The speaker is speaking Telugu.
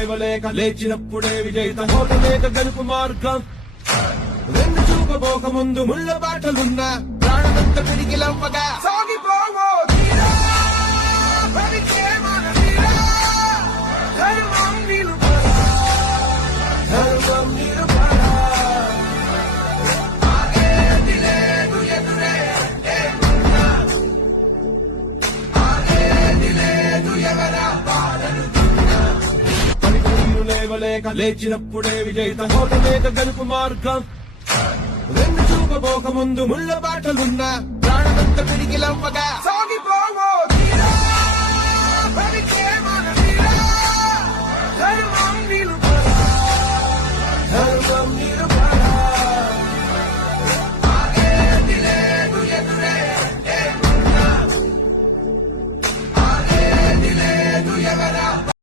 లేవలేక లేచినప్పుడే విజయిత హోటలేక గెలుపు మార్గం రెండు చూపబోక ముందు ముళ్ళ బాటలున్న ప్రాణమంత పిడికిలవ్వగా సాగిపోవో తీరా భవికే మన తీరా ధర్మం నిలుపరా ధర్మం నిలుపరా ఆగేది లేదు ఎదురే ఏమున్నా ఆగేది లేదు ఎవరా పాలనుతున్నా పలికిలు లేవలేక లేచినప్పుడే విజయిత హోటలేక గెలుపు మార్గం రెండు చూపబోక ముందు ముళ్ళ బాటలున్న ప్రాణమంత పిడికిలవ్వగా సాగిపో